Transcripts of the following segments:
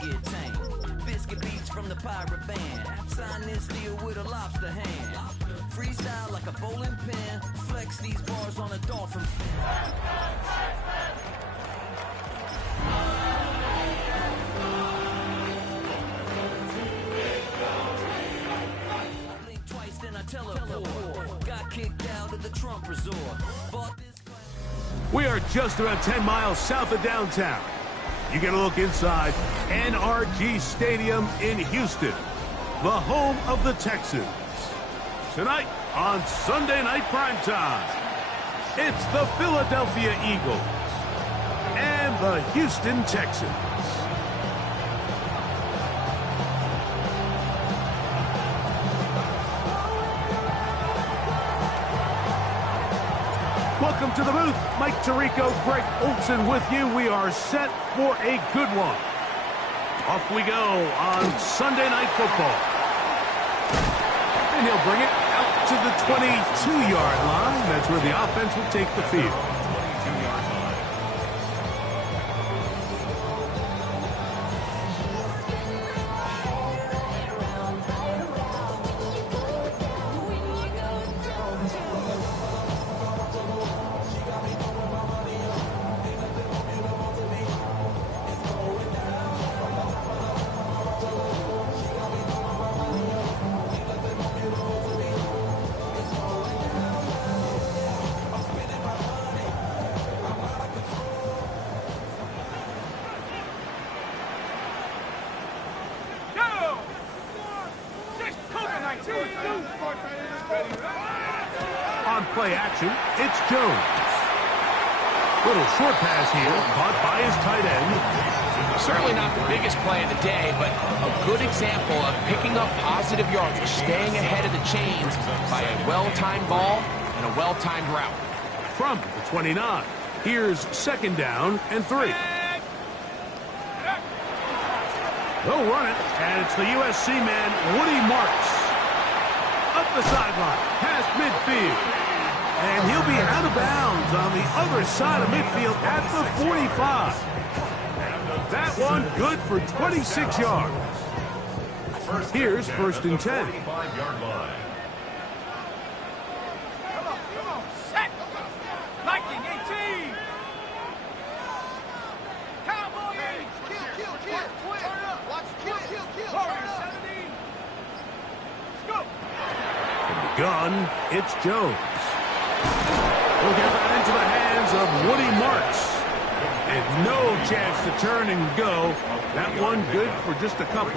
get tame. Biscuit beats from the pirate band. Sign this deal with a lobster hand. Freestyle like a bowling pin. Flex these bars on a dolphin fin. Got kicked out of the Trump resort. We are just about 10 miles south of downtown. You get a look inside NRG Stadium in Houston, the home of the Texans. Tonight on Sunday Night Primetime, it's the Philadelphia Eagles and the Houston Texans. Welcome to the booth. Mike Tirico, Greg Olson with you. We are set for a good one. Off we go on Sunday Night Football. And he'll bring it out to the 22-yard line. That's where the offense will take the field. On play action, it's Jones. Little short pass here, caught by his tight end. Certainly not the biggest play of the day, but a good example of picking up positive yardage, staying ahead of the chains by a well-timed ball and a well-timed route. From the 29, here's second down and 3. They'll run it, and it's the USC man, Woody Marks. Up the sideline, past midfield. And he'll be out of bounds on the other side of midfield at the 45. That one good for 26 yards. Here's first and 10. Set! Lightning 18! Cowboys! Kill! Turn up! Watch kill! Warriors 17! Let's go! From the gun, it's Jones. He'll get that into the hands of Woody Marks. And no chance to turn and go. That one good for just a couple.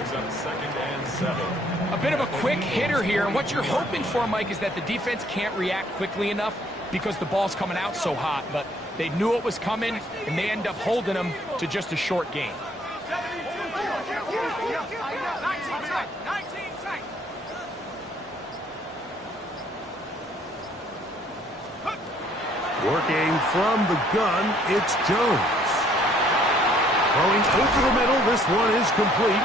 A bit of a quick hitter here, and what you're hoping for, Mike, is that the defense can't react quickly enough because the ball's coming out so hot, but they knew it was coming, and they end up holding them to just a short gain. 19 tight! Working from the gun, it's Jones. Throwing over the middle, this one is complete.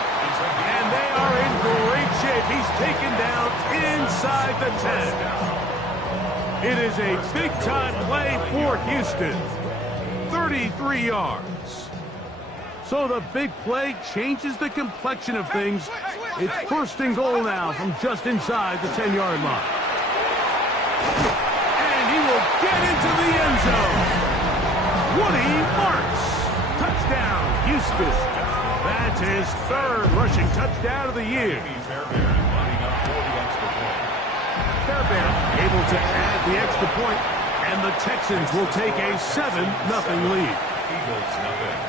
And they are in great shape. He's taken down inside the 10. It is a big-time play for Houston. 33 yards. So the big play changes the complexion of things. It's first and goal now from just inside the 10-yard line. Get into the end zone. Woody Marks. Touchdown, Houston. That's his third rushing touchdown of the year. Fairbairn able to add the extra point, and the Texans will take a 7-0 lead. Eagles nothing.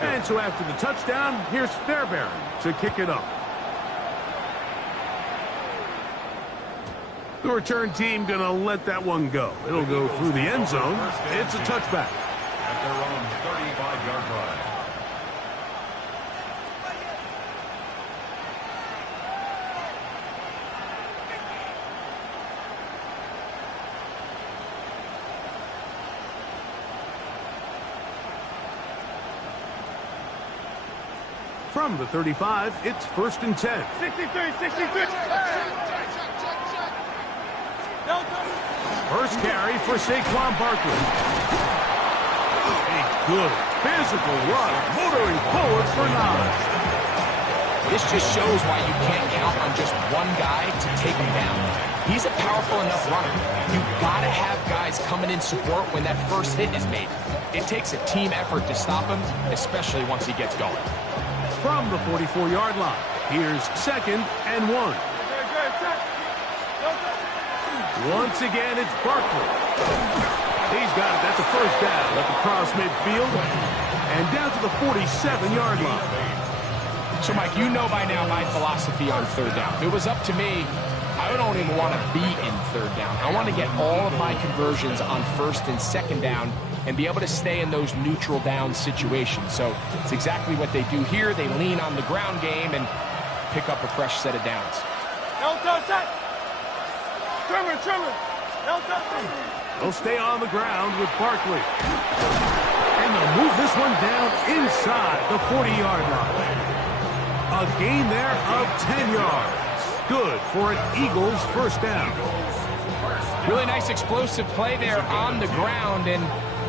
And so after the touchdown, here's Fairbairn to kick it up. The return team going to let that one go. It'll go through the end zone. It's a touchback. At their own 35-yard line. From the 35, it's 1st and 10. 63, 63. First carry for Saquon Barkley. A good physical run, motoring forward for 9. This just shows why you can't count on just one guy to take him down. He's a powerful enough runner. You've got to have guys coming in support when that first hit is made. It takes a team effort to stop him, especially once he gets going. From the 44-yard line, here's 2nd and 1. Once again, it's Barkley. He's got it. That's a first down at the cross midfield and down to the 47-yard line. So, Mike, you know by now my philosophy on 3rd down. If it was up to me, I don't even want to be in 3rd down. I want to get all of my conversions on 1st and 2nd down and be able to stay in those neutral down situations. So it's exactly what they do here. They lean on the ground game and pick up a fresh set of downs. They'll stay on the ground with Barkley. And they'll move this one down inside the 40-yard line. A gain there of 10 yards. Good for an Eagles first down. Really nice explosive play there on the ground. And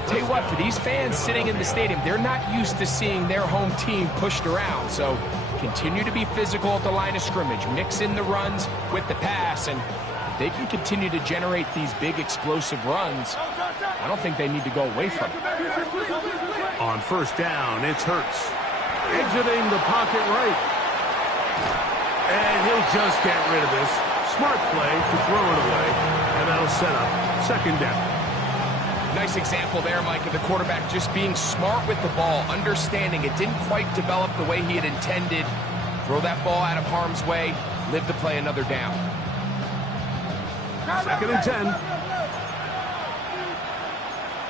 tell you what, for these fans sitting in the stadium, they're not used to seeing their home team pushed around. So continue to be physical at the line of scrimmage. Mix in the runs with the pass. And if they can continue to generate these big explosive runs, I don't think they need to go away from it. On first down, it's Hurts. Exiting the pocket right. And he'll just get rid of this. Smart play to throw it away. And that'll set up 2nd down. Nice example there, Mike, of the quarterback just being smart with the ball, understanding it didn't quite develop the way he had intended. Throw that ball out of harm's way, live to play another down. 2nd and 10.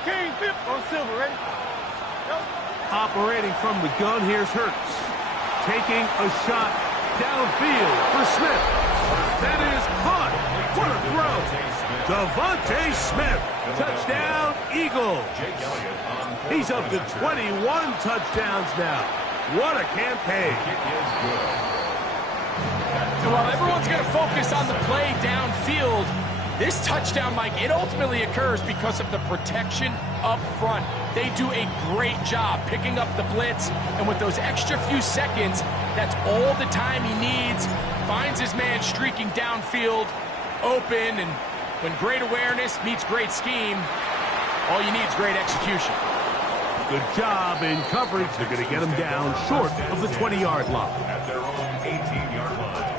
King, 5th on silver, ready? Operating from the gun, here's Hurts. Taking a shot downfield for Smith. That is caught. What a throw. Devontae Smith. Touchdown, Eagles. He's up to 21 touchdowns now. What a campaign. So while everyone's going to focus on the play downfield, this touchdown, Mike, it ultimately occurs because of the protection up front. They do a great job picking up the blitz, and with those extra few seconds, that's all the time he needs. Finds his man streaking downfield, open, and when great awareness meets great scheme, all you need is great execution. Good job in coverage. They're going to get him down short of the 20-yard line. At their own 18-yard line.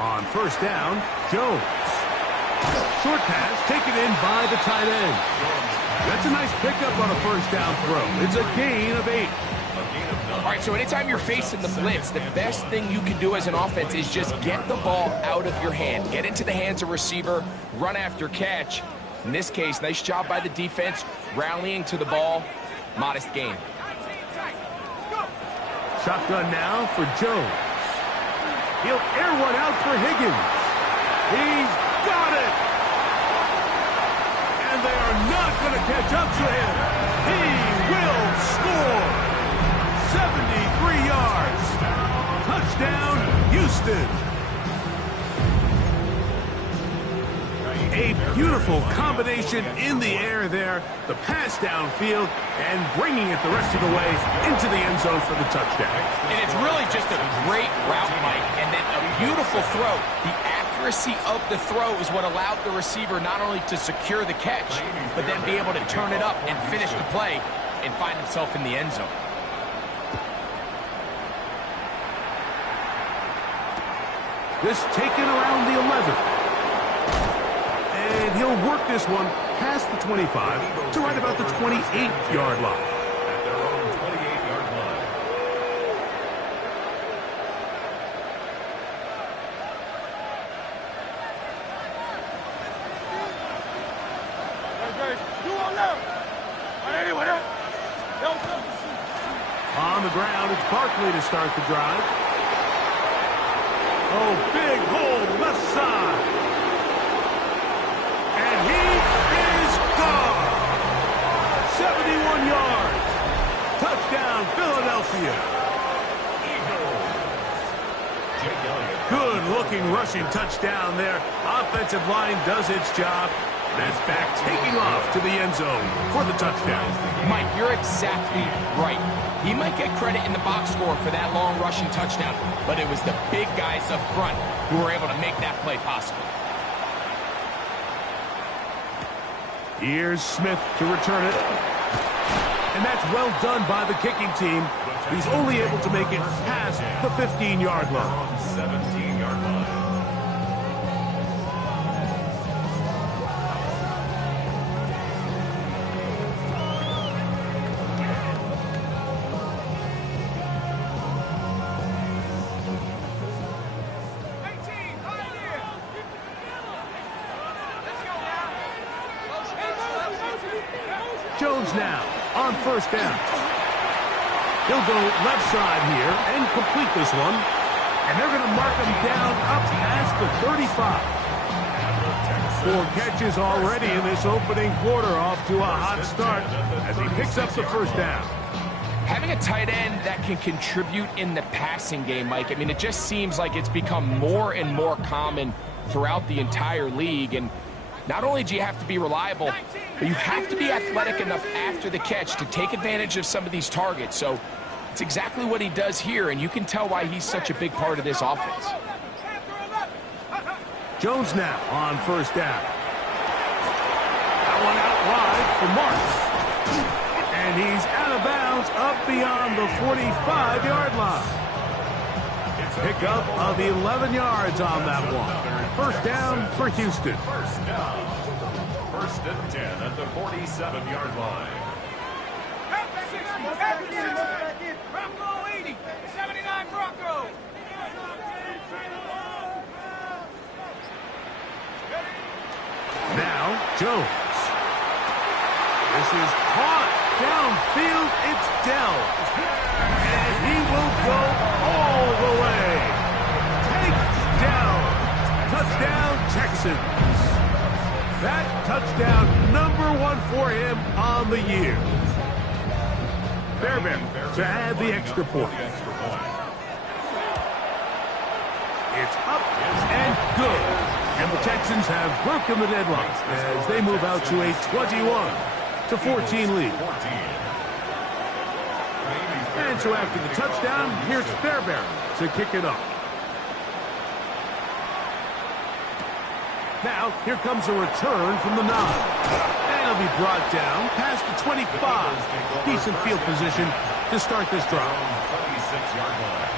On first down, Jones. Short pass taken in by the tight end. That's a nice pickup on a first down throw. It's a gain of 8. All right, so anytime you're facing the blitz, the best thing you can do as an offense is just get the ball out of your hand. Get into the hands of receiver, run after catch. In this case, nice job by the defense, rallying to the ball. Modest gain. Shotgun now for Jones. He'll air one out for Higgins. He's got it! And they are not going to catch up to him. He will score! 73 yards. Touchdown, Houston. A beautiful combination in the air there. The pass downfield and bringing it the rest of the way into the end zone for the touchdown. And it's really just a great route, Mike, and then a beautiful throw. The accuracy of the throw is what allowed the receiver not only to secure the catch, but then be able to turn it up and finish the play and find himself in the end zone. This taken around the 11. And he'll work this one past the 25 to right about the 28-yard line. At their own 28-yard line. On the ground, it's Barkley to start the drive. Oh, big hole left side. And he is gone. 71 yards. Touchdown, Philadelphia. Good-looking rushing touchdown there. Offensive line does its job. That's back taking off to the end zone for the touchdown. Mike, you're exactly right. He might get credit in the box score for that long rushing touchdown, but it was the big guys up front who were able to make that play possible. Here's Smith to return it. And that's well done by the kicking team. He's only able to make it past the 15-yard line. 17-yard line. Jones now on first down. He'll go left side here and complete this one. And they're going to mark him down up past the 35. 4 catches already in this opening quarter, off to a hot start as he picks up the first down. Having a tight end that can contribute in the passing game, Mike, I mean, it just seems like it's become more and more common throughout the entire league. And not only do you have to be reliable, but you have to be athletic enough after the catch to take advantage of some of these targets. So it's exactly what he does here, and you can tell why he's such a big part of this offense. Jones now on first down. That one out wide for Marks. And he's out of bounds up beyond the 45-yard line. Pickup of 11 yards on that one. First down for Houston. First down. First and 10 at the 47-yard line. Bronco 80, 79 Bronco. Now, Jones. This is caught downfield. It's Dell. And he will go all the way. Takedown. Touchdown, Texans. That touchdown, #1 for him on the year. Fairbairn to add the extra point. It's up and good. And the Texans have broken the deadlock as they move out to a 21-14 lead. And so after the touchdown, here's Fairbairn to kick it off. Now, here comes a return from the 9. And it'll be brought down past the 25. Decent field position to start this drive. 26-yard line.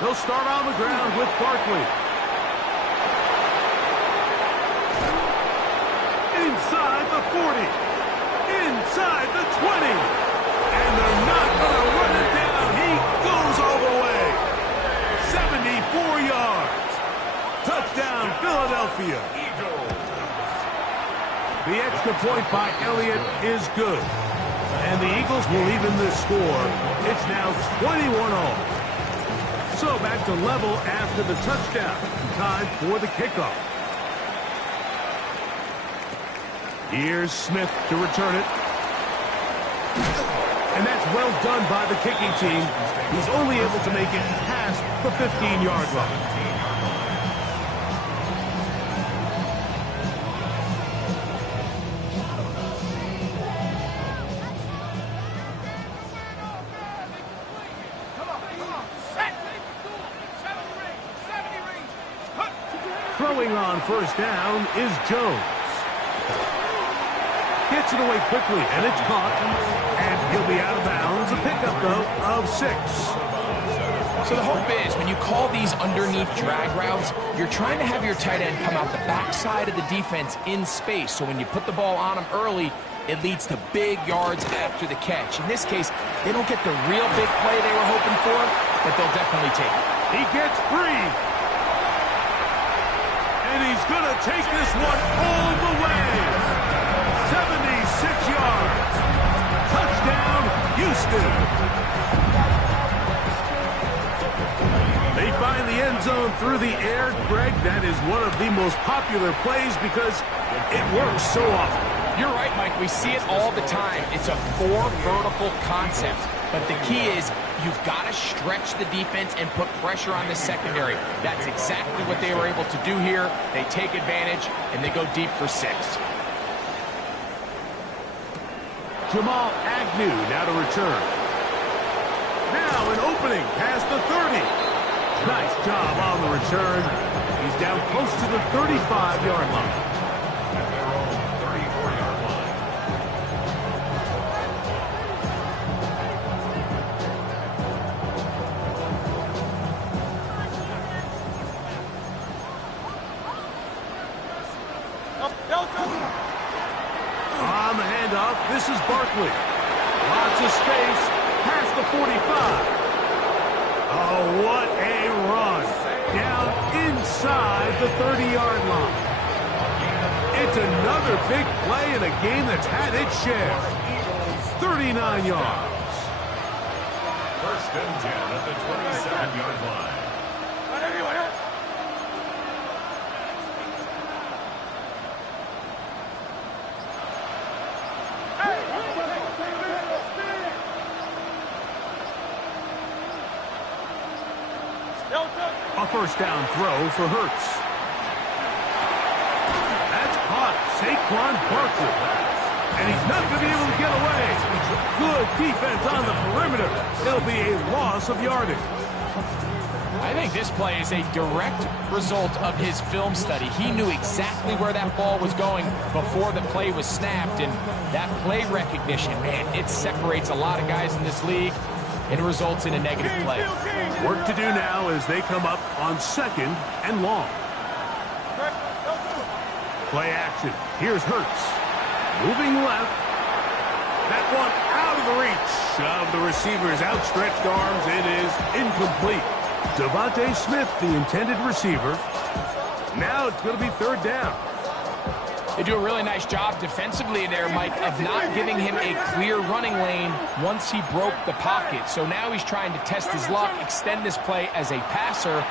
They'll start on the ground with Barkley. Inside the 40. Inside the 20. And they're not going to run it down. He goes all the way. 74 yards. Touchdown, Philadelphia. The extra point by Elliott is good. And the Eagles will even this score. It's now 21-all. So back to level after the touchdown. Time for the kickoff. Here's Smith to return it. And that's well done by the kicking team. He's only able to make it past the 15-yard line. Throwing on first down is Jones. Gets it away quickly, and it's caught. And he'll be out of bounds a pickup, though, of 6. So the hope is when you call these underneath drag routes, you're trying to have your tight end come out the backside of the defense in space. So when you put the ball on him early, it leads to big yards after the catch. In this case, they don't get the real big play they were hoping for, but they'll definitely take it. He gets free. And he's going to take this one all the way. 76 yards. Touchdown, Houston. They find the end zone through the air. Greg, that is one of the most popular plays because it works so often. You're right, Mike. We see it all the time. It's a 4 vertical concept. But the key is you've got to stretch the defense and put pressure on the secondary. That's exactly what they were able to do here. They take advantage, and they go deep for 6. Jamal Agnew now to return. Now an opening past the 30. Nice job on the return. He's down close to the 35-yard line. On the handoff, this is Barkley. Lots of space, past the 45. Oh, what a run. Down inside the 30-yard line. It's another big play in a game that's had its share. 39 yards. First and 10 at the 27-yard line. A first down throw for Hurts. That's caught. Saquon Barkley. And he's not going to be able to get away. Good defense on the perimeter. It'll be a loss of yardage. I think this play is a direct result of his film study. He knew exactly where that ball was going before the play was snapped, and that play recognition, man, it separates a lot of guys in this league and results in a negative play. Work to do now as they come up on 2nd and long. Play action. Here's Hurts. Moving left. That one out of the reach of the receiver's outstretched arms. It is incomplete. Devontae Smith, the intended receiver. Now it's going to be 3rd down. They do a really nice job defensively there, Mike, of not giving him a clear running lane once he broke the pocket. So now he's trying to test his luck, extend this play as a passer,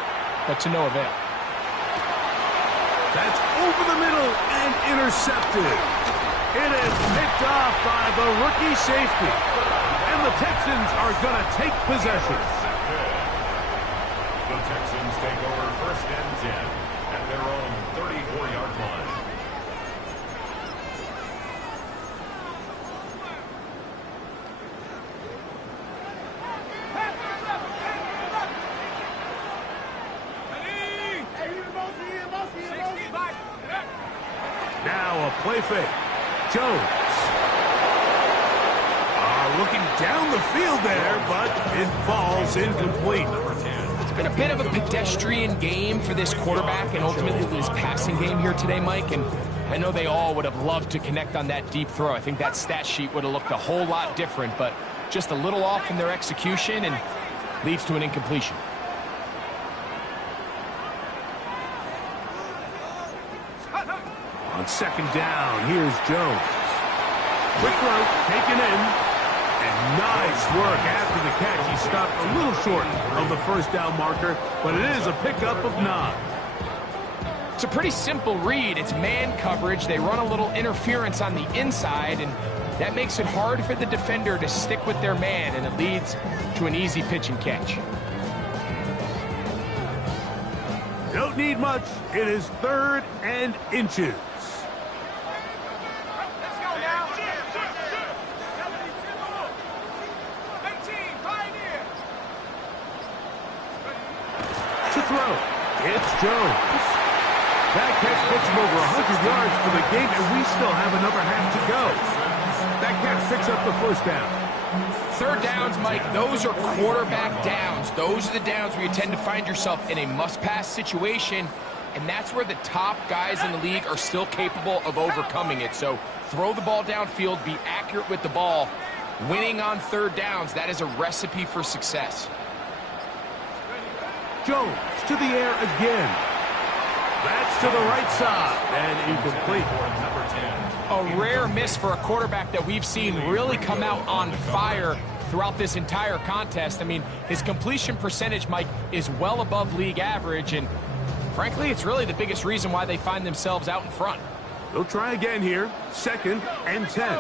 but to no avail. That's over the middle and intercepted. It is picked off by the rookie safety. And the Texans are going to take possession. The Texans take over 1st and 10 at their own 34-yard line. Now a play fake. Jones. Looking down the field there, but it falls incomplete. It's been a bit of a pedestrian game for this quarterback and ultimately this passing game here today, Mike. And I know they all would have loved to connect on that deep throw. I think that stat sheet would have looked a whole lot different, but just a little off in their execution and leads to an incompletion. On 2nd down, here's Jones. Quick throw, taken in. And nice work after the catch. He stopped a little short of the 1st down marker, but it is a pickup of 9. It's a pretty simple read. It's man coverage. They run a little interference on the inside, and that makes it hard for the defender to stick with their man, and it leads to an easy pitch and catch. Don't need much. It is 3rd and inches. To throw. It's Jones. That catch puts him over 100 yards for the game, and we still have another half to go. That catch picks up the 1st down. Third downs, Mike, those are quarterback downs. Those are the downs where you tend to find yourself in a must-pass situation, and that's where the top guys in the league are still capable of overcoming it. So throw the ball downfield, be accurate with the ball. Winning on third downs, that is a recipe for success. Jones to the air again. That's to the right side and incomplete. A rare miss for a quarterback that we've seen really come out on fire throughout this entire contest. I mean, his completion percentage, Mike, is well above league average, and frankly, it's really the biggest reason why they find themselves out in front. They'll try again here. 2nd and 10.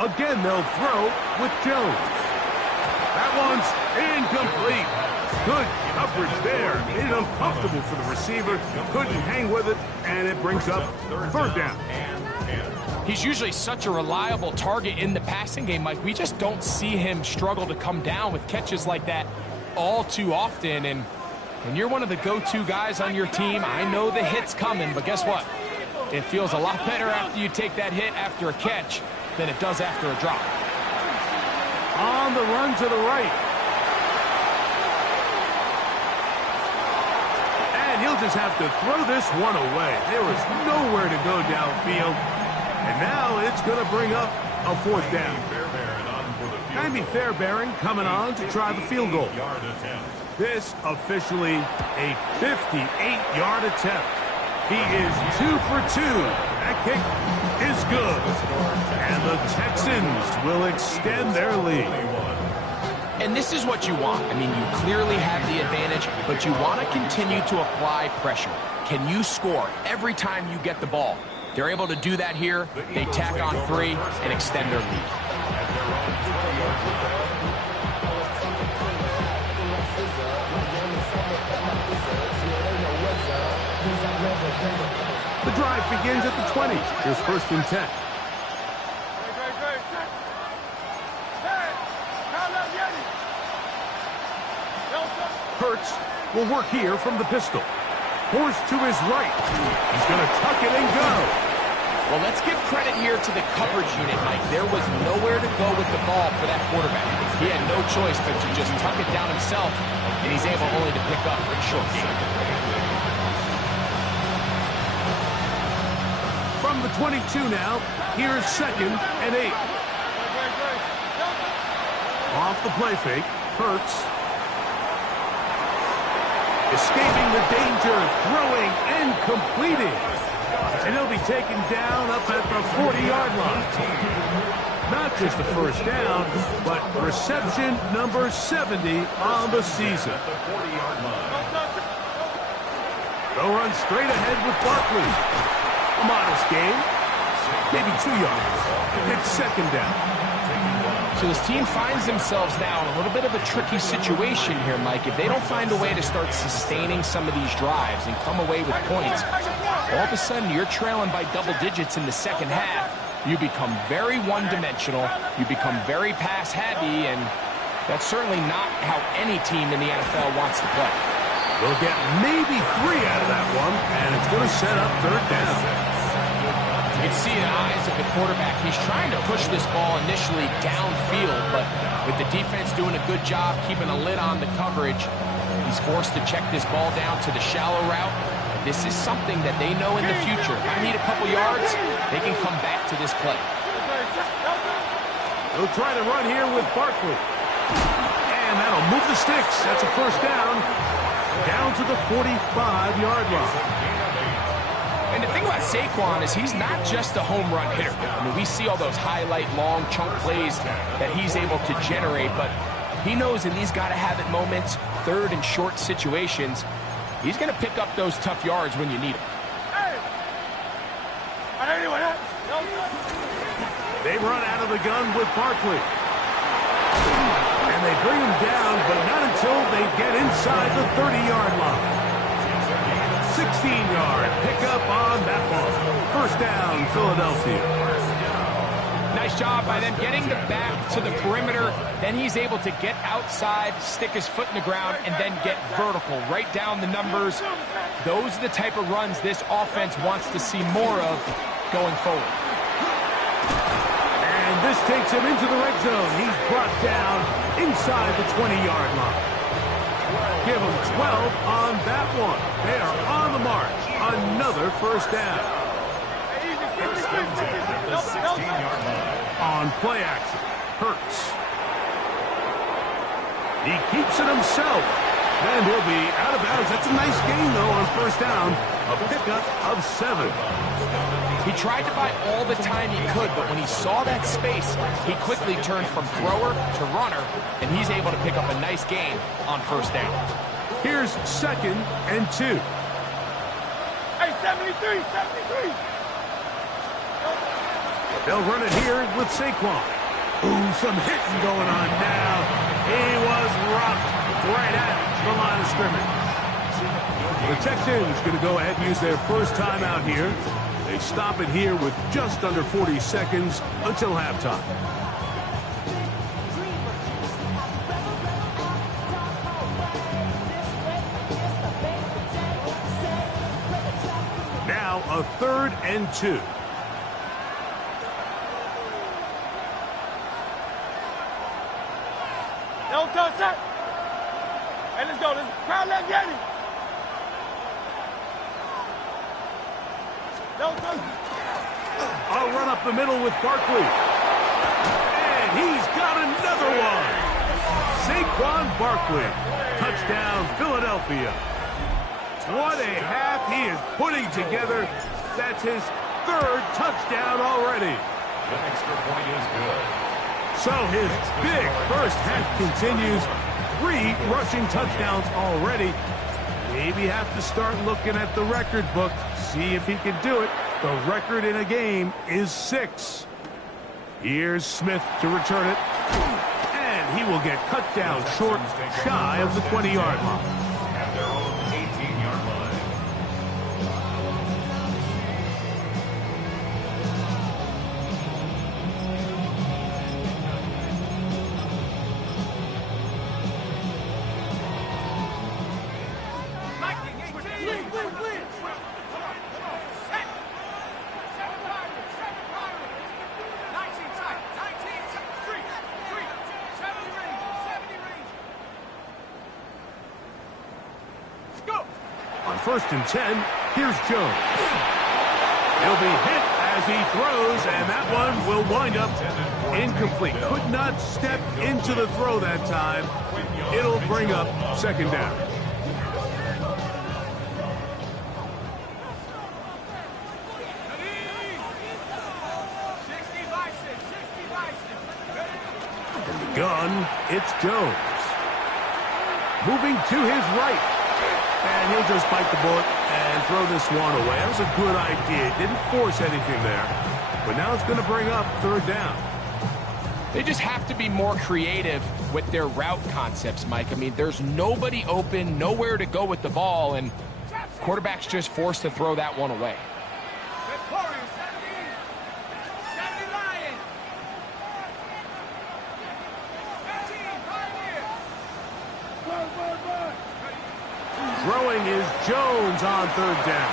Again, they'll throw with Jones. That one's incomplete. Good coverage there. Made it uncomfortable for the receiver. Couldn't hang with it, and it brings up third down. He's usually such a reliable target in the passing game, Mike. We just don't see him struggle to come down with catches like that all too often. And when you're one of the go-to guys on your team, I know the hit's coming, but guess what? It feels a lot better after you take that hit after a catch than it does after a drop. On the run to the right. And he'll just have to throw this one away. There was nowhere to go downfield. And now it's going to bring up a 4th down. Jamie Fairbairn coming on to try the field goal. This officially a 58-yard attempt. He is 2 for 2. That kick is good. And the Texans will extend their lead. And this is what you want. I mean, you clearly have the advantage, but you want to continue to apply pressure. Can you score every time you get the ball? They're able to do that here. They tack on 3 and extend their lead. The drive begins at the 20. Here's 1st and 10. Hurts will work here from the pistol. Forced to his right. He's going to tuck it and go. Well, let's give credit here to the coverage unit, Mike. There was nowhere to go with the ball for that quarterback. He had no choice but to just tuck it down himself, and he's able only to pick up a short gain. From the 22 now, here's 2nd and 8. Off the play fake, Hurts. Escaping the danger, throwing and completing. And he'll be taken down up at the 40-yard line. Not just a 1st down, but reception number 70 on the season. They'll run straight ahead with Barkley. A modest gain, maybe 2 yards. It's 2nd down. So this team finds themselves now in a little bit of a tricky situation here, Mike. If they don't find a way to start sustaining some of these drives and come away with points, all of a sudden you're trailing by double digits in the 2nd half. You become very one-dimensional. You become very pass-heavy, and that's certainly not how any team in the NFL wants to play. They'll get maybe 3 out of that one, and it's going to set up 3rd down. You can see in the eyes of the quarterback, he's trying to push this ball initially downfield, but with the defense doing a good job keeping a lid on the coverage, he's forced to check this ball down to the shallow route. This is something that they know in the future. If I need a couple yards, they can come back to this play. They'll try to run here with Barkley. And that'll move the sticks. That's a 1st down. Down to the 45-yard line. And the thing about Saquon is he's not just a home run hitter. I mean, we see all those highlight long chunk plays that he's able to generate, but he knows in these gotta-have-it moments, 3rd and short situations, he's going to pick up those tough yards when you need them. They run out of the gun with Barkley. And they bring him down, but not until they get inside the 30-yard line. 16-yard pickup on that ball. 1st down, Philadelphia. Nice Nice job by them getting the back to the perimeter. Then he's able to get outside, stick his foot in the ground, and then get vertical, right down the numbers. Those are the type of runs this offense wants to see more of going forward. And this takes him into the red zone. He's brought down inside the 20-yard line. Give him 12 on that one. They are on the march. Another first down. First and 10 at the 16-yard line. On play action, Hurts. He keeps it himself. And he'll be out of bounds. That's a nice gain, though, on first down. A pickup of 7. He tried to buy all the time he could, but when he saw that space, he quickly turned from thrower to runner, and he's able to pick up a nice gain on first down. Here's 2nd and 2. Hey, 73, 73. They'll run it here with Saquon. Ooh, some hitting going on now. He was rocked right at the line of scrimmage. The Texans going to go ahead and use their first timeout here. They stop it here with just under 40 seconds until halftime. Now a 3rd and 2. Don't touch that. Hey, let's go. Let's crowd, let's get it. Don't touch it. A run up the middle with Barkley. And he's got another one. Saquon Barkley. Touchdown, Philadelphia. What a half he is putting together. That's his 3rd touchdown already. The extra point is good. So his big first half continues. 3 rushing touchdowns already. Maybe have to start looking at the record book, see if he can do it. The record in a game is 6. Here's Smith to return it. And he will get cut down short, shy of the 20-yard line. At their own 18-yard line. On 1st and 10, here's Jones. He'll be hit as he throws, and that one will wind up incomplete. Could not step into the throw that time. It'll bring up 2nd down. From the gun, it's Jones. Moving to his right. And he'll just bite the bullet and throw this one away. That was a good idea. Didn't force anything there. But now it's going to bring up 3rd down. They just have to be more creative with their route concepts, Mike. I mean, there's nobody open, nowhere to go with the ball, and quarterback's just forced to throw that one away. Throwing is Jones on 3rd down.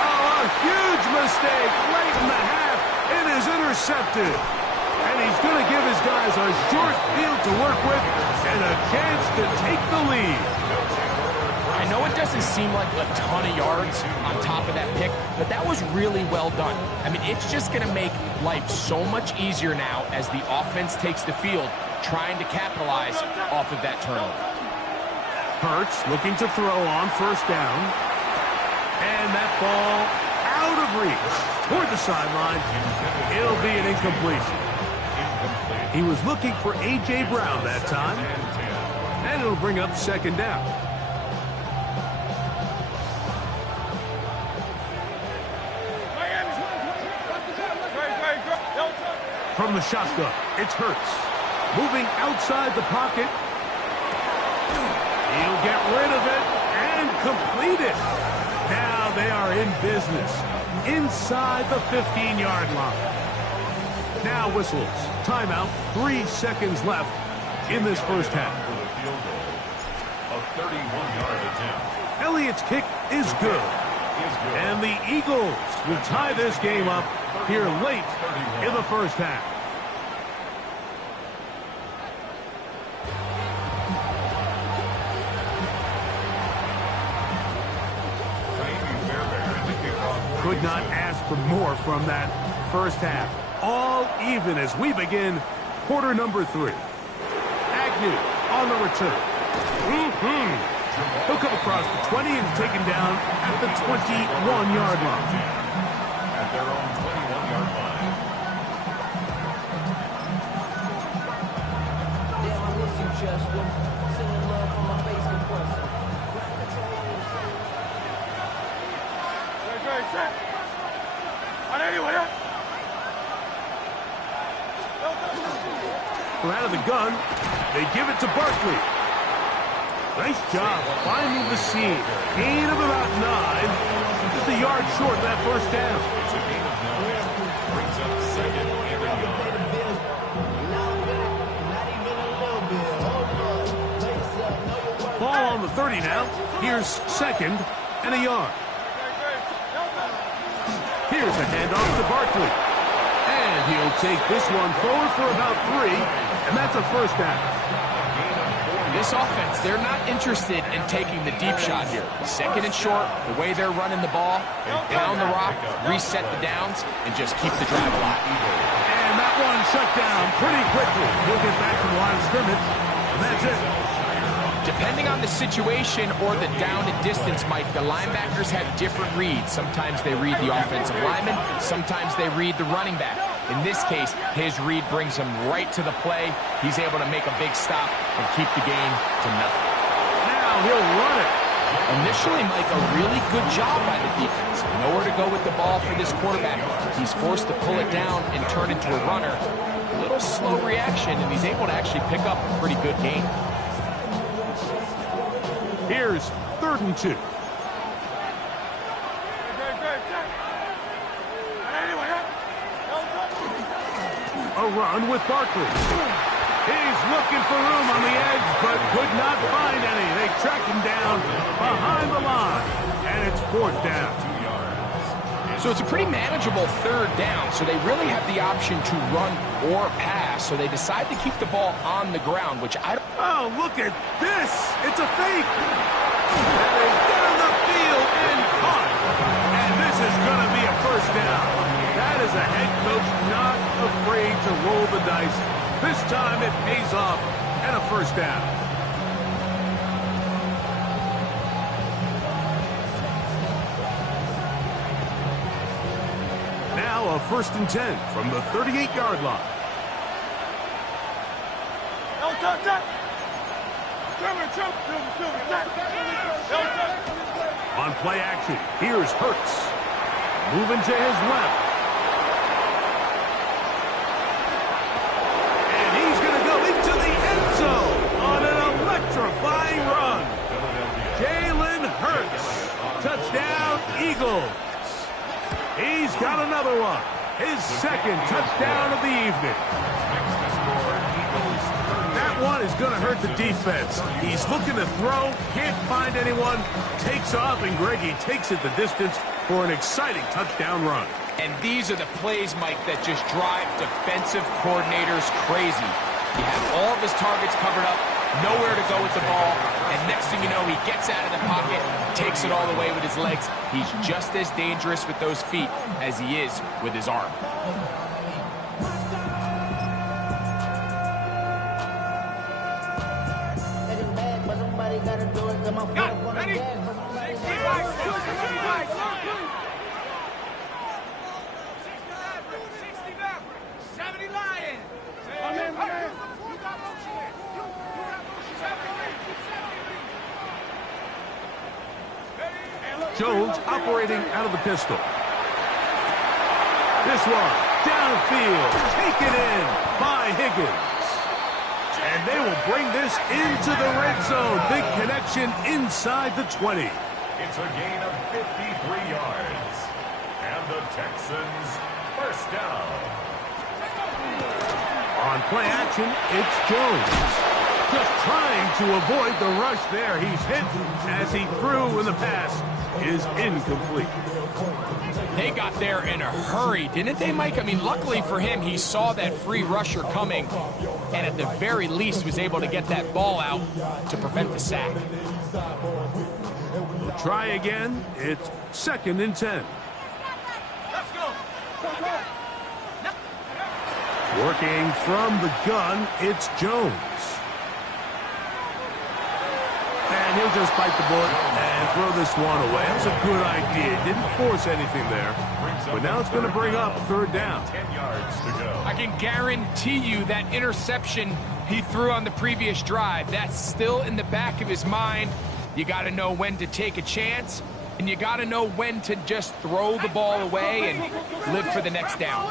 Oh, a huge mistake late in the half. It is intercepted. And he's going to give his guys a short field to work with and a chance to take the lead. I know it doesn't seem like a ton of yards on top of that pick, but that was really well done. I mean, it's just going to make life so much easier now as the offense takes the field, trying to capitalize off of that turnover. Hurts looking to throw on 1st down. And that ball out of reach toward the sideline. It'll be an incompletion. He was looking for A.J. Brown that time. And it'll bring up 2nd down. From the shotgun, it's Hurts. Moving outside the pocket. He'll get rid of it and complete it. Now they are in business inside the 15-yard line. Now whistles. Timeout. 3 seconds left in this first half. For the field goal, a 31-yard attempt. Elliott's kick is good. And the Eagles will tie this game up here late in the first half. Could not ask for more from that first half. All even as we begin quarter number 3. Agnew on the return. He'll come across the 20 and taken down at the 21-yard line. At their own 21-yard line. Damn, I miss you, Chester. Sending love from my face compressor. From out of the gun, they give it to Barkley. Nice job finding the seam. Gain of about 9. Just a yard short of that first down. It's a gain of 9. Brings up second and a yard. Ball on the 30 now. Here's second and a yard. Here's a handoff to Barkley. And he'll take this one forward for about 3. And that's a first down. This offense, they're not interested in taking the deep shot here. Second and short, the way they're running the ball, pound the rock, reset the downs, and just keep the drive alive. And that one shut down pretty quickly. He'll get back to the line of scrimmage, and that's it. Depending on the situation or the down and distance, Mike, the linebackers have different reads. Sometimes they read the offensive lineman, sometimes they read the running back. In this case, his read brings him right to the play. He's able to make a big stop and keep the game to nothing. Now he'll run it. Initially, Mike, a really good job by the defense. Nowhere to go with the ball for this quarterback. He's forced to pull it down and turn into a runner. A little slow reaction, and he's able to actually pick up a pretty good gain. Here's 3rd and 2. A run with Barkley. He's looking for room on the edge, but could not find any. They track him down behind the line, and it's 4th down. So it's a pretty manageable 3rd down, so they really have the option to run or pass, so they decide to keep the ball on the ground, which I don't... Oh, look at this. It's a fake. And they get on the field and caught. And this is going to be a first down. That is a head coach not afraid to roll the dice. This time it pays off and a first down. Now a 1st and 10 from the 38-yard line. On play action, here's Hurts. Moving to his left. And he's going to go into the end zone on an electrifying run. Jalen Hurts. Touchdown, Eagles. He's got another one. His 2nd touchdown of the evening. That one is going to hurt the defense. He's looking to throw, can't find anyone, takes off, and Greggy takes it the distance for an exciting touchdown run. And these are the plays, Mike, that just drive defensive coordinators crazy. He had all of his targets covered up, nowhere to go with the ball, and next thing you know, he gets out of the pocket, takes it all the way with his legs. He's just as dangerous with those feet as he is with his arm. Ready? 60 back. 70 Lions. Jones operating out of the pistol. This one, downfield, taken in by Higgins. And they will bring this into the red zone. Big connection inside the 20. It's a gain of 53 yards. And the Texans first down. On play action, it's Jones. Just trying to avoid the rush there. He's hit as he threw, and the pass is incomplete. They got there in a hurry, didn't they, Mike? I mean, luckily for him, he saw that free rusher coming, and at the very least was able to get that ball out to prevent the sack. We'll try again. It's 2nd and 10. Let's go. Working from the gun, it's Jones. And he'll just bite the bullet and throw this one away. That's a good idea. Didn't force anything there. But now it's going to bring up 3rd down. 10 yards to go. I can guarantee you that interception he threw on the previous drive, that's still in the back of his mind. You got to know when to take a chance, and you got to know when to just throw the ball away and live for the next down.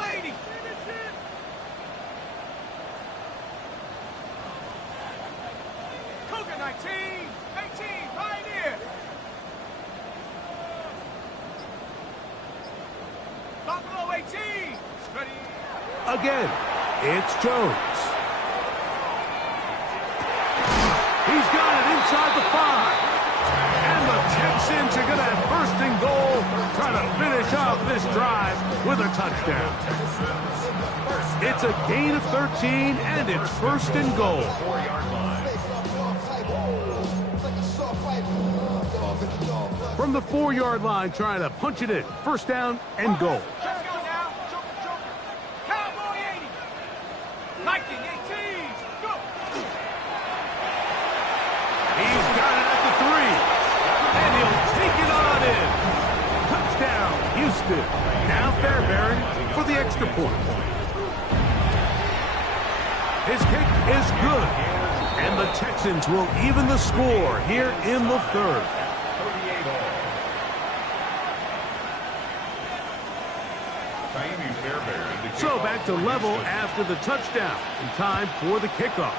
Cougar 19, 18, Pioneer. Buffalo 18, ready. Again, it's Jones. He's got it inside the 5. And the Texans are going to have 1st and goal, try to finish off this drive with a touchdown. It's a gain of 13, and it's 1st and goal. 4-yard line. From the 4-yard line, trying to punch it in. 1st down and goal. Let's go now. Cowboy 80. Viking 18. Go. He's got it at the 3. And he'll take it on in. Touchdown, Houston. Now Fairbairn for the extra point. His kick is good. And the Texans will even the score here in the 3rd. 38 all. So back to level after the touchdown. And time for the kickoff.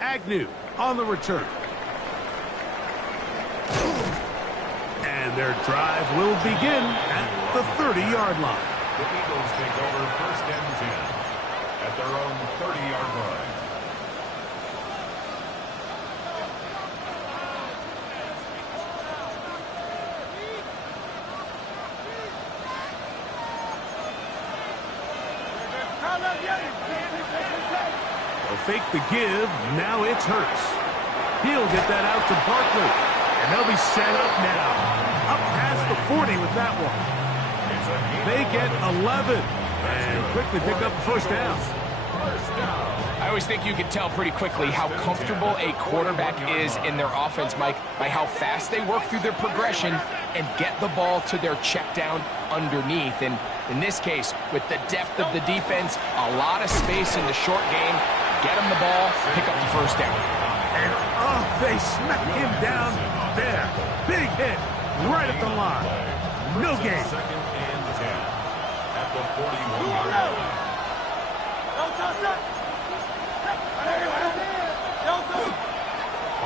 Agnew on the return. And their drive will begin at the 30-yard line. The Eagles take over 1st and 10 at their own 30-yard line. They'll fake the give. Now it's Hurts. He'll get that out to Barkley. And they'll be set up now. Up past the 40 with that one. They get 11. And quickly pick up the 1st down. I always think you can tell pretty quickly how comfortable a quarterback is in their offense, Mike, by how fast they work through their progression and get the ball to their check down underneath. And in this case, with the depth of the defense, a lot of space in the short game, get him the ball, pick up the 1st down. And they smacked him down there. Big hit right at the line. No gain. 2nd and 10 at the 41-yard line.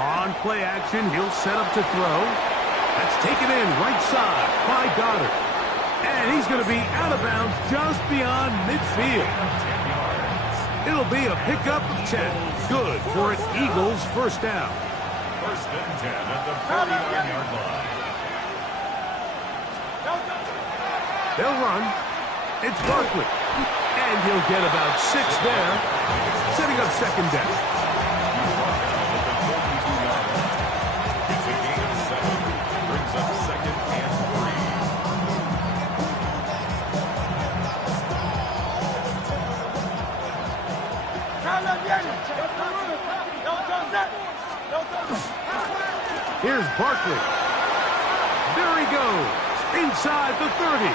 On play action, he'll set up to throw. That's taken in right side by Goddard. And he's going to be out of bounds just beyond midfield. It'll be a pickup of 10. Good for an Eagles 1st down. 1st and 10 at the 49-yard line. They'll run. It's Barkley. And he'll get about 6 there, setting up 2nd down. It's a gain of 7. Brings up 2nd and 3. Here's Barkley. There he goes. Inside the 30.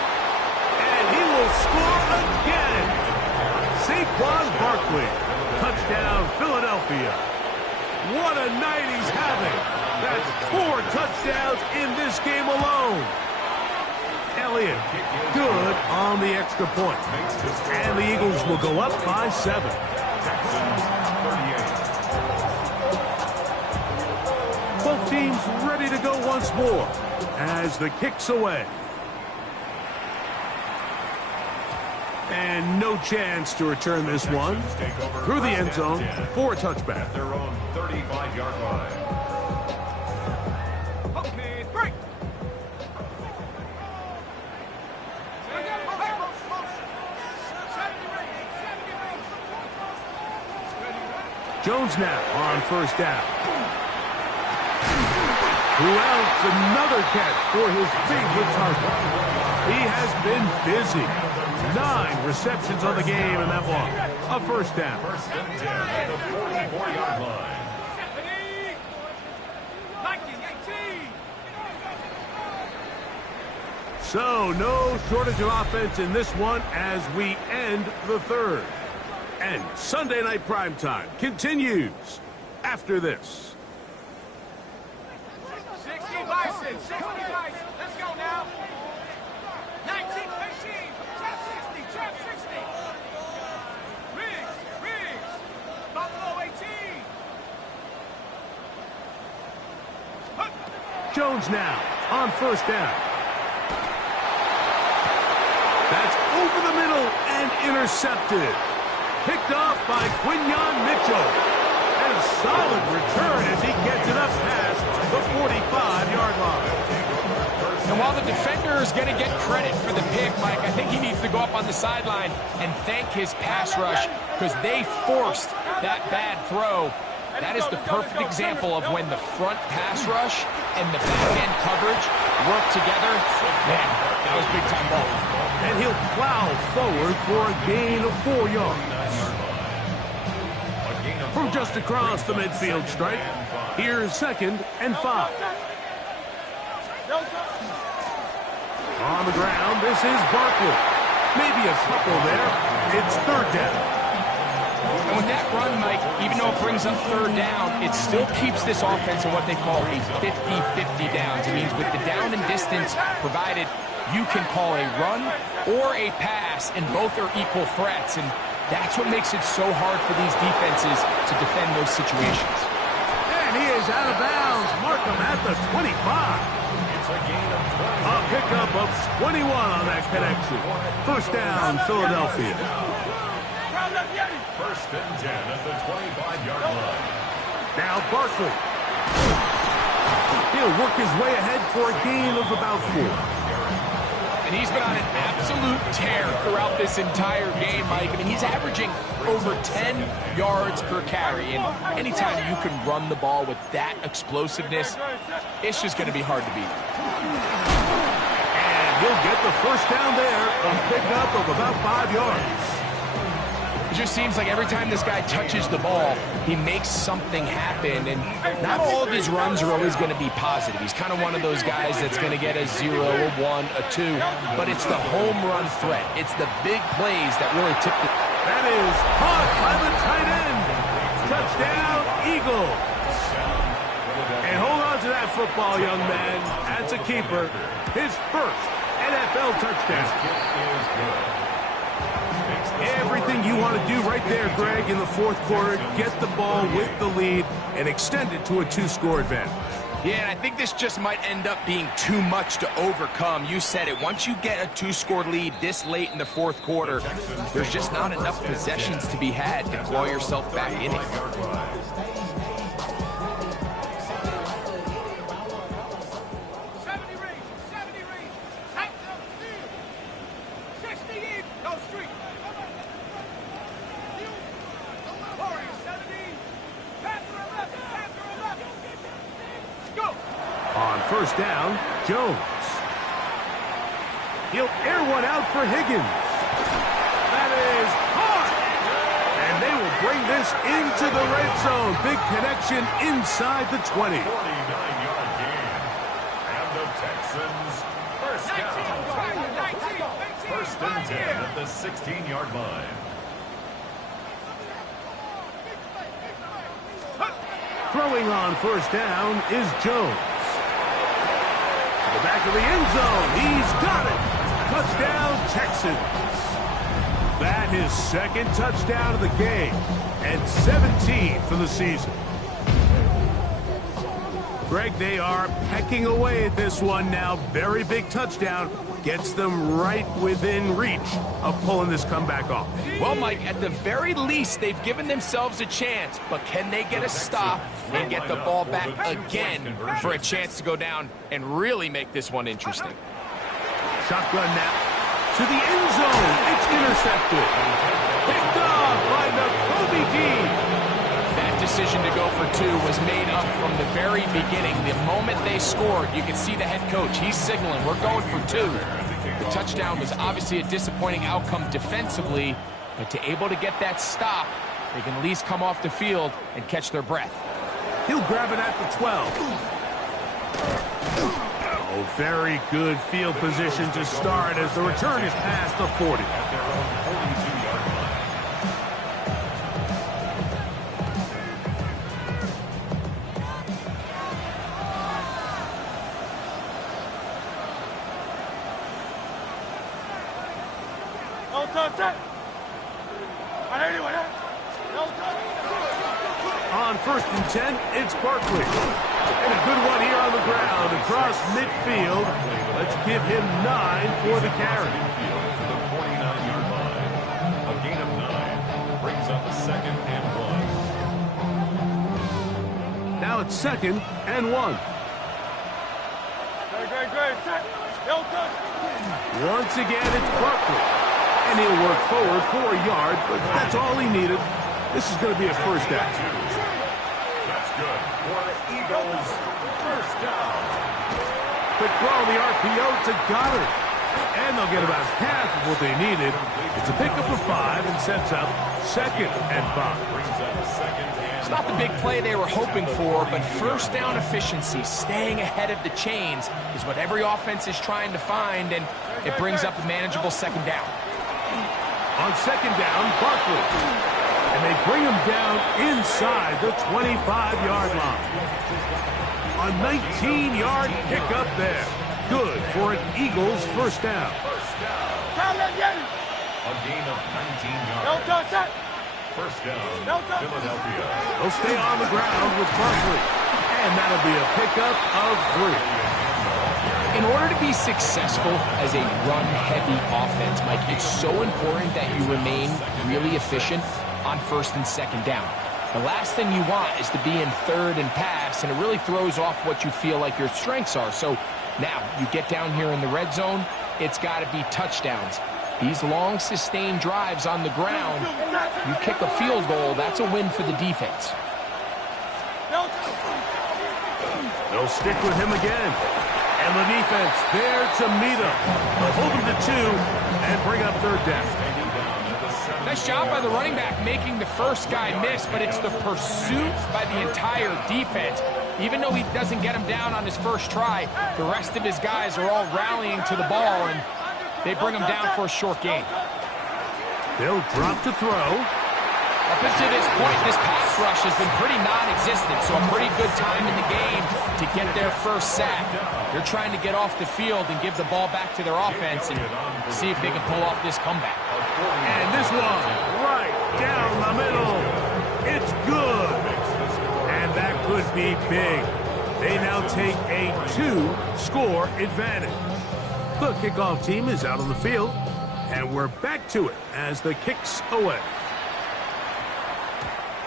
And he will score again. Saquon Barkley. Touchdown, Philadelphia. What a night he's having. That's 4 touchdowns in this game alone. Elliott, good on the extra point. And the Eagles will go up by 7. Texans 38. Both teams ready to go once more as the kick's away. And no chance to return this one through the end zone for a touchback. At their own 35-yard line. Okay, break. Jones now on first down. Who else? Another catch for his favorite target. He has been busy. 9 receptions on the game, and that one, a first down. First and 10 at the 44-yard line. So, no shortage of offense in this one as we end the third. And Sunday Night Primetime continues after this. 60 Bison, 60 Bison. Let's go now. 19, 18, trap 60, trap 60. Riggs, Buffalo 18. Jones now on first down. That's over the middle and intercepted. Picked off by Quinyon Mitchell. And a solid return as he gets it up past the 45-yard line. And while the defender is going to get credit for the pick, Mike, I think he needs to go up on the sideline and thank his pass rush because they forced that bad throw. That is the perfect example of when the front pass rush and the back-end coverage work together. Man, that was big-time ball. And he'll plow forward for a gain of 4 yards. From just across the midfield stripe, here's 2nd and 5. On the ground, this is Barkley. Maybe a couple there. It's 3rd down. And with that run, Mike, even though it brings up 3rd down, it still keeps this offense in what they call a 50-50 downs. It means with the down and distance provided, you can call a run or a pass, and both are equal threats. And that's what makes it so hard for these defenses to defend those situations. And he is out of bounds. Markham at the 25. It's a gain of 20. A pickup of 21 on that connection. First down, Philadelphia. First and 10 at the 25-yard line. Now Barkley. He'll work his way ahead for a gain of about 4. And he's been on an absolute tear throughout this entire game, Mike. I mean, he's averaging over 10 yards per carry. And anytime you can run the ball with that explosiveness, it's just going to be hard to beat. And he'll get the first down there, a pickup of about 5 yards. It just seems like every time this guy touches the ball, he makes something happen. And not all of his runs are always going to be positive. He's kind of one of those guys that's going to get a 0, a 1, a 2. But it's the home run threat. It's the big plays that really tip the... That is caught by the tight end. Touchdown, Eagles. And hold on to that football, young man. That's a keeper. His first NFL touchdown. Everything you want to do right there, Greg, in the 4th quarter, get the ball with the lead and extend it to a 2-score advantage. Yeah, and I think this just might end up being too much to overcome. You said it. Once you get a 2-score lead this late in the 4th quarter, there's just not enough possessions to be had to claw yourself back in it. 60, go street. On first down, Jones. He'll air one out for Higgins. That is hard. And they will bring this into the red zone. Big connection inside the 20. 49-yard gain. And the Texans first down. First and 10 at the 16-yard line. Throwing on first down is Jones. To the back of the end zone. He's got it. Touchdown, Texans. That is 2nd touchdown of the game and 17 for the season. Greg, they are pecking away at this one now. Very big touchdown. gets them right within reach of pulling this comeback off. Well, Mike, at the very least, they've given themselves a chance, but can they get a stop and get the ball back again for a chance to go down and really make this one interesting? Shotgun now to the end zone. It's intercepted. Picked off by the Kobe D. That decision to go for two was made up from the very beginning. The moment they scored, you could see the head coach. He's signaling, we're going for two. The touchdown was obviously a disappointing outcome defensively, but to able to get that stop, they can at least come off the field and catch their breath. He'll grab it at the 12. Oh, very good field position to start as the return is past the 40. On 1st and 10, it's Barkley. And a good one here on the ground across midfield. Let's give him 9 for the carry. To the 49-yard line. A gain of 9 brings up a 2nd and 1. Now it's 2nd and 1. Once again, it's Barkley. And he'll work forward for a yard, but that's all he needed. This is going to be a first down. That's good for the Eagles. First down. Quick throw on the RPO to Goddard. And they'll get about half of what they needed. It's a pickup of 5 and sets up 2nd and 5. Brings up a 2nd and It's not the big play they were hoping for, but first down efficiency, staying ahead of the chains, is what every offense is trying to find, and it brings up a manageable 2nd down. On 2nd down, Barkley. And they bring him down inside the 25-yard line. A 19-yard pickup there. Good for an Eagles first down. a gain of 19 yards. First down, Philadelphia. They'll stay on the ground with Barkley. And that'll be a pickup of 3. In order to be successful as a run-heavy offense, Mike, it's so important that you remain really efficient on 1st and 2nd down. The last thing you want is to be in 3rd and pass, and it really throws off what you feel like your strengths are. So now you get down here in the red zone, it's got to be touchdowns. These long, sustained drives on the ground, you kick a field goal, that's a win for the defense. They'll stick with him again. And the defense there to meet him. They'll hold him to 2 and bring up 3rd down. Nice job by the running back making the first guy miss, but it's the pursuit by the entire defense. Even though he doesn't get him down on his first try, the rest of his guys are all rallying to the ball, and they bring him down for a short gain. They'll drop to throw. Up until this point, this pass rush has been pretty non-existent, so a pretty good time in the game to get their first sack. They're trying to get off the field and give the ball back to their offense and see if they can pull off this comeback. And this one, right down the middle. It's good. And that could be big. They now take a 2-score advantage. The kickoff team is out on the field, and we're back to it as the kick's away.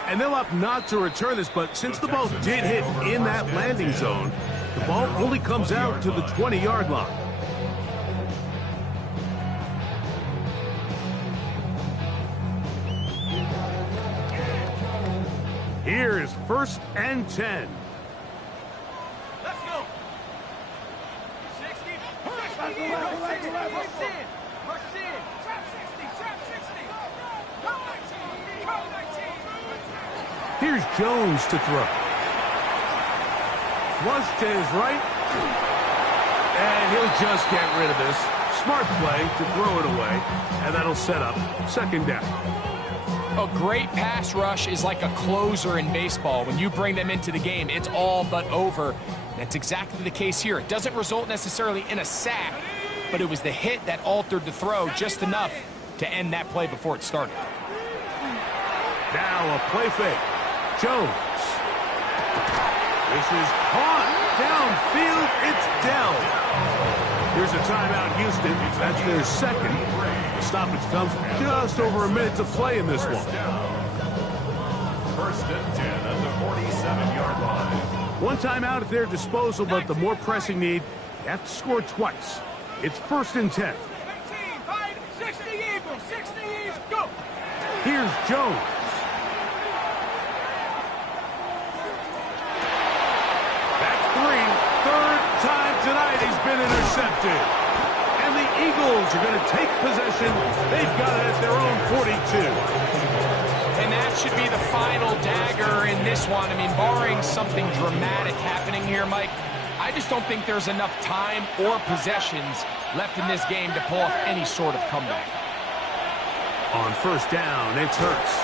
And they'll opt not to return this, but since the ball did hit in that landing zone, the ball only comes out to the 20-yard line. Here is 1st and 10. Let's go. 60. Push in. Trap 60. Go 19. Here's Jones to throw. Flush to his right. And he'll just get rid of this. Smart play to throw it away. And that'll set up 2nd down. A great pass rush is like a closer in baseball. When you bring them into the game, it's all but over. That's exactly the case here. It doesn't result necessarily in a sack, but it was the hit that altered the throw just enough to end that play before it started. Now a play fake. Jones. This is caught. Downfield, it's Dell. Here's a timeout, Houston. That's their second. The stoppage comes just over a minute to play in this one. First and 10 at the 47-yard line. One timeout at their disposal, but the more pressing need, you have to score twice. It's first and 10. 60 Eagles, 60 Eagles, go! Here's Jones. That's three. Third time tonight he's been intercepted. And the Eagles are going to take possession. They've got it at their own 42. And that should be the final dagger in this one. I mean, barring something dramatic happening here, Mike, I just don't think there's enough time or possessions left in this game to pull off any sort of comeback. On first down, it's Hurts.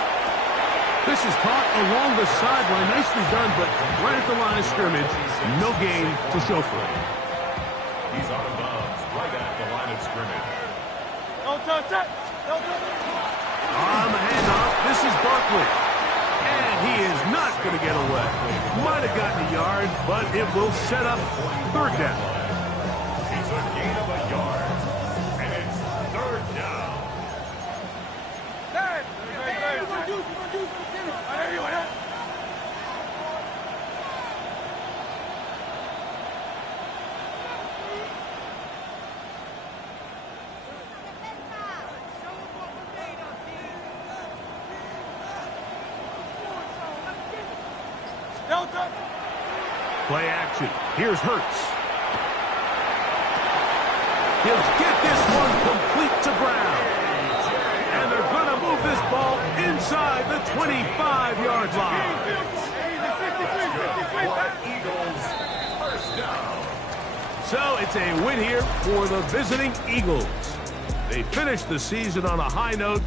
This is caught along the sideline. Nicely done, but right at the line of scrimmage, no gain to show for it. He's out of bounds right at the line of scrimmage. Don't touch it! Don't touch it! On the handoff, this is Barkley. And he is not going to get away. Might have gotten a yard, but it will set up third down. He's a gain of a yard. And it's third down. Dad! Hey, we're going to do it! I hear you, Delta! Play action. Here's Hurts. He'll get this one complete to Brown. And they're going to move this ball inside the 25-yard line. Eagles, first down. So it's a win here for the visiting Eagles. They finished the season on a high note.